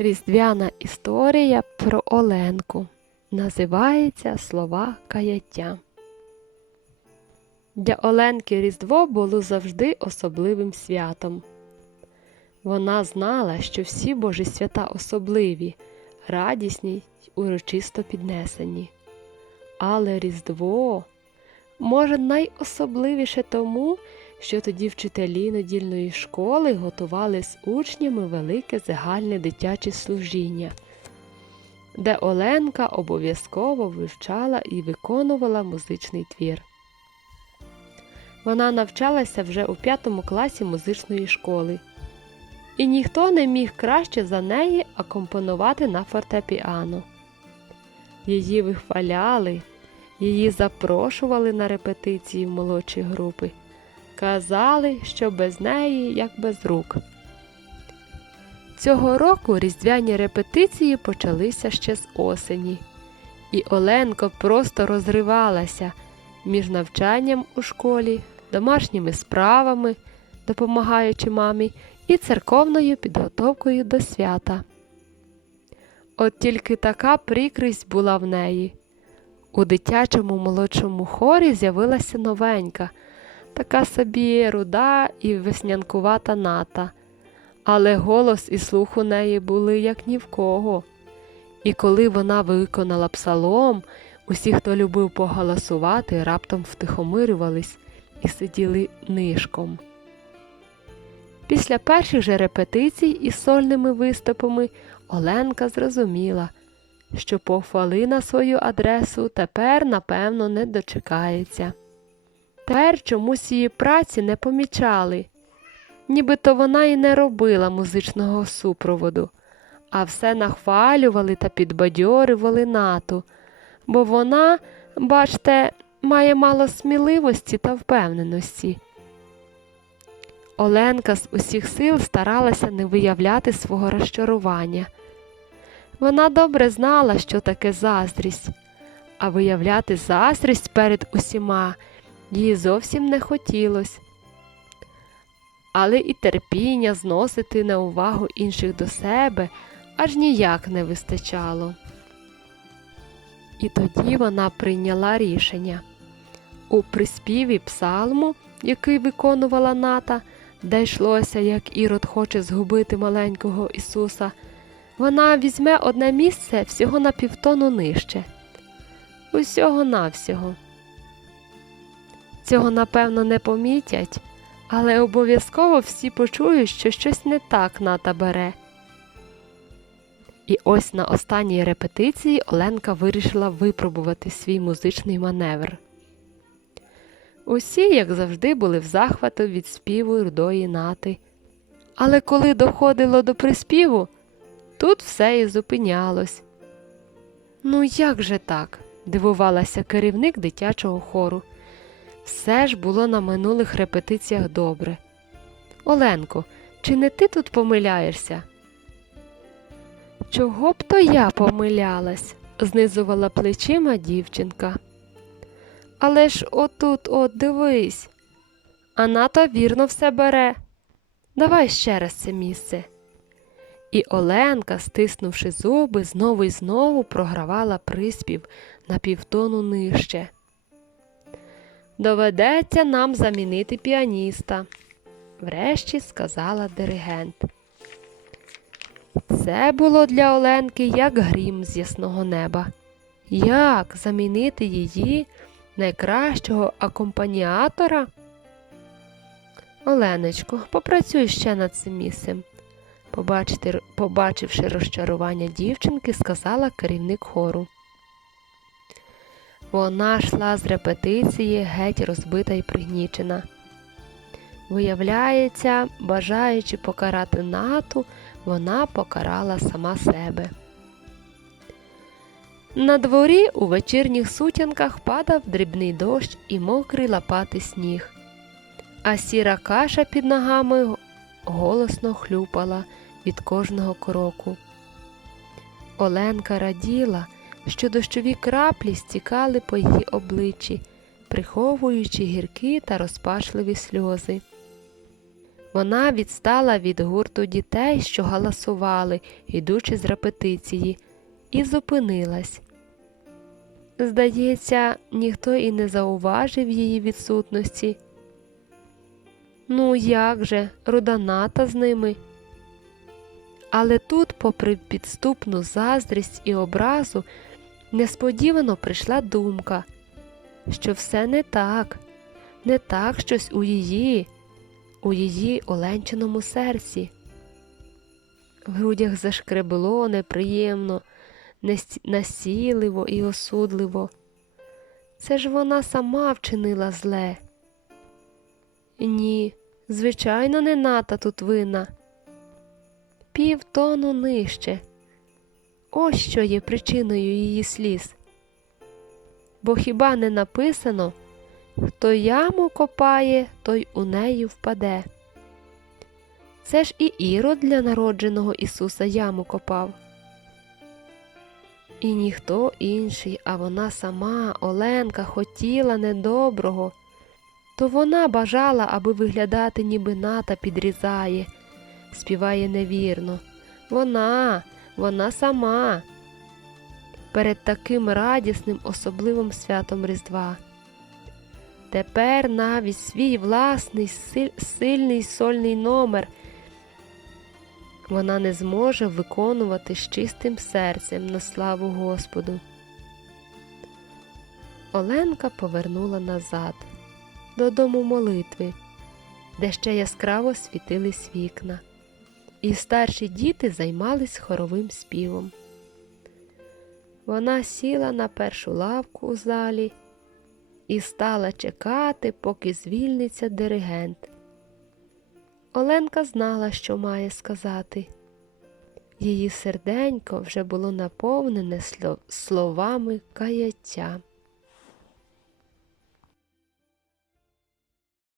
Різдвяна історія про Оленку. Називається Слова каяття. Для Оленки Різдво було завжди особливим святом. Вона знала, що всі Божі свята особливі, радісні й урочисто піднесені. Але Різдво може найособливіше тому, що тоді вчителі недільної школи готували з учнями велике загальне дитяче служіння, де Оленка обов'язково вивчала і виконувала музичний твір. Вона навчалася вже у п'ятому класі музичної школи, і ніхто не міг краще за неї акомпонувати на фортепіано. Її вихваляли, її запрошували на репетиції в молодші групи. Казали, що без неї, як без рук. Цього року різдвяні репетиції почалися ще з осені, і Оленко просто розривалася між навчанням у школі, домашніми справами, допомагаючи мамі, і церковною підготовкою до свята. От тільки така прикрість була в неї. У дитячому молодшому хорі з'явилася новенька, така собі руда і веснянкувата ната, але голос і слух у неї були як ні в кого. І коли вона виконала псалом, усі, хто любив поголосувати, раптом втихомирювались і сиділи нишком. Після перших же репетицій із сольними виступами Оленка зрозуміла, що похвали на свою адресу тепер, напевно, не дочекається. Тепер чомусь її праці не помічали, нібито вона і не робила музичного супроводу, а все нахвалювали та підбадьорювали нату, бо вона, бачте, має мало сміливості та впевненості. Оленка з усіх сил старалася не виявляти свого розчарування. Вона добре знала, що таке заздрість, а виявляти заздрість перед усіма їй зовсім не хотілося. Але і терпіння зносити на увагу інших до себе аж ніяк не вистачало. І тоді вона прийняла рішення. У приспіві псалму, який виконувала ната, де йшлося, як Ірод хоче згубити маленького Ісуса, вона візьме одне місце всього на півтону нижче. Усього навсього. Цього, напевно, не помітять, але обов'язково всі почують, що щось не так ната бере. І ось на останній репетиції Оленка вирішила випробувати свій музичний маневр. Усі, як завжди, були в захвату від співу рудої нати. Але коли доходило до приспіву, тут все і зупинялось. Ну, як же так? дивувалася керівник дитячого хору. Все ж було на минулих репетиціях добре. Оленко, чи не ти тут помиляєшся? Чого б то я помилялась? знизувала плечима дівчинка. Але ж отут от дивись. А нато вірно все бере. Давай ще раз це місце. І Оленка, стиснувши зуби, знову й знову програвала приспів на півтону нижче. Доведеться нам замінити піаніста, врешті сказала диригент. Це було для Оленки як грім з ясного неба. Як замінити її найкращого акомпаніатора? Оленочко, попрацюй ще над цим місцем. Побачити, побачивши розчарування дівчинки, сказала керівник хору. Вона йшла з репетиції геть розбита і пригнічена. Виявляється, бажаючи покарати нату, вона покарала сама себе. На дворі у вечірніх сутінках падав дрібний дощ і мокрий лопатий сніг, а сіра каша під ногами голосно хлюпала від кожного кроку. Оленка раділа, що дощові краплі стікали по її обличчі, приховуючи гіркі та розпачливі сльози. Вона відстала від гурту дітей, що галасували, ідучи з репетиції, і зупинилась. Здається, ніхто і не зауважив її відсутності. Ну, як же, руданата з ними. Але тут, попри підступну заздрість і образу, несподівано прийшла думка, що все не так, не так щось у її, у її оленчиному серці. В грудях зашкребло неприємно, насійливо і осудливо. Це ж вона сама вчинила зле. Ні, звичайно, не ната тут винна. Півтону нижче. Ось що є причиною її сліз. Бо хіба не написано, хто яму копає, той у неї впаде. Це ж і Ірод для народженого Ісуса яму копав. І ніхто інший, а вона сама, Оленка, хотіла недоброго, то вона бажала, аби виглядати, ніби ната підрізає, співає невірно. Вона, вона сама. Перед таким радісним особливим святом Різдва. Тепер навіть свій власний сильний сольний номер вона не зможе виконувати з чистим серцем на славу Господу. Оленка повернула назад, додому молитви, де ще яскраво світились вікна, і старші діти займались хоровим співом. Вона сіла на першу лавку у залі і стала чекати, поки звільниться диригент. Оленка знала, що має сказати. Її серденько вже було наповнене словами каяття.